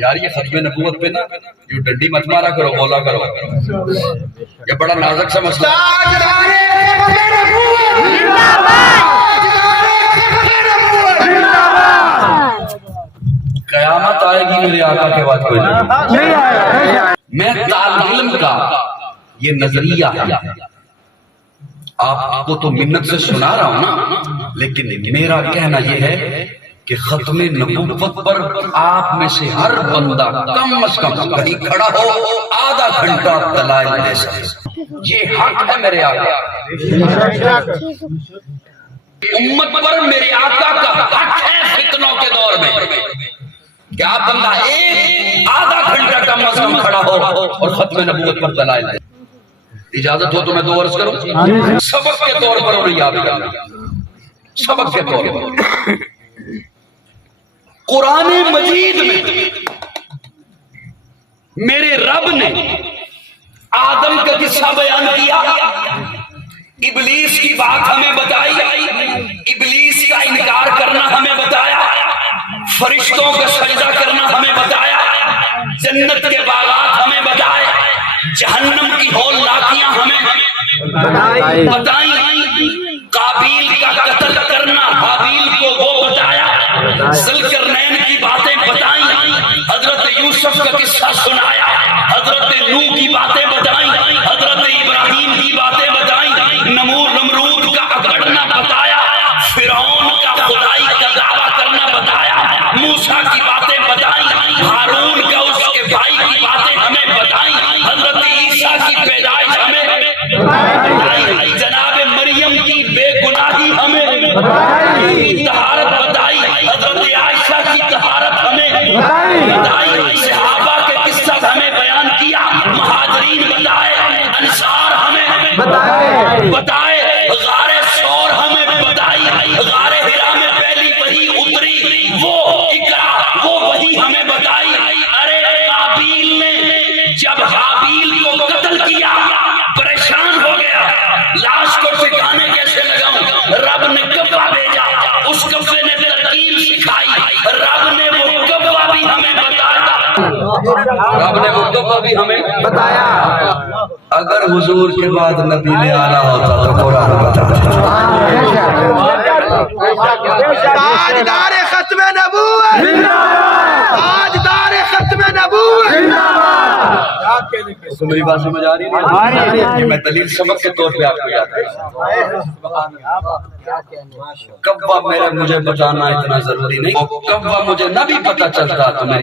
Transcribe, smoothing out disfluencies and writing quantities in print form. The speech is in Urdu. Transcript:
یار یہ ختم نبوت پہ نا یہ ڈنڈی مت مارا کرو، بولا کرو، یہ بڑا نازک سا مسئلہ ہے۔ قیامت آئے گی میرے آقا کے بعد کوئی نہیں آئے گا۔ میں طالب علم کا یہ نظریہ ہے، آپ کو تو منت سے سنا رہا ہوں نا، لیکن میرا کہنا یہ ہے کہ ختم نبوت پر آپ میں سے ہر بندہ کم از کم کہیں کھڑا ہو آدھا گھنٹہ دلائل دے سکے، یہ حق ہے میرے آقا۔ امت پر میرے آقا کا حق ہے فتنوں کے دور میں کہ آپ بندہ ایک آدھا گھنٹہ کم از کم کھڑا ہو اور ختم نبوت پر دلائل دے۔ اجازت ہو تو میں دو عرض کروں، سبق کے طور پر انہیں یاد کرنا، سبق کے طور پر قرآن مجید میں میرے رب نے آدم کا قصہ بیان کیا، ابلیس کی بات ہمیں بتائی، ابلیس کا انکار کرنا ہمیں بتایا، فرشتوں کا سجدہ کرنا ہمیں بتایا، جنت کے باغات ہمیں بتائے، جہنم کی ہولناکیاں ہمیں بتائیں، قابیل کا قتل کرنا حابیل کو وہ بتایا، ذوالقرنین کی باتیں بتائیں، حضرت یوسف کا قصہ سنایا، حضرت نوح کی باتیں بتائیں، حضرت ابراہیم کی باتیں بتائیں، نمرود کا اکڑنا بتایا، فرعون کا خدائی کا دعویٰ کرنا بتایا، موسیٰ کی باتیں بتائیں، ہارون کا اس کے بھائی کی باتیں ہمیں بتائیں، حضرت عیسیٰ کی پیدائش ہمیں بتائیں، جناب مریم کی بے گناہی ہمیں طہارت بتائی، حضرت عائشہ کی طہارت ہمیں بتائی، صحابہ کے قصہ ہمیں بیان کیا، مہاجرین بتائے، انصار ہمیں بتائے، غار ثور ہمیں بتائی، غار حرا میں پہلی وحی اتری وہ اقرا وہ وحی ہمیں بتائی۔ ارے قابیل نے جب حابیل کو قتل کیا پریشان ہو گیا، لاش کو ٹھکانے کیسے لگاؤں، رب نے کبا بھیجا، اس کبے نے ترکیب سکھائی، رب نے وہ کبا بھی ہمیں بتایا، رب نے وہ کبا بھی ہمیں بتایا۔ اگر حضور کے بعد نبی نے آنا ہوتا تو قرآن بتاتا۔ تاجدار ختم نبوت، تاجدار ختم نبوت، تو میری بات سمجھ آ رہی ہے؟ کہ میں دلیل سبق کے طور پہ آپ کو یاد ہے۔ کبا مجھے بتانا اتنا ضروری نہیں، کبا مجھے نہ بھی پتہ چلتا تو میں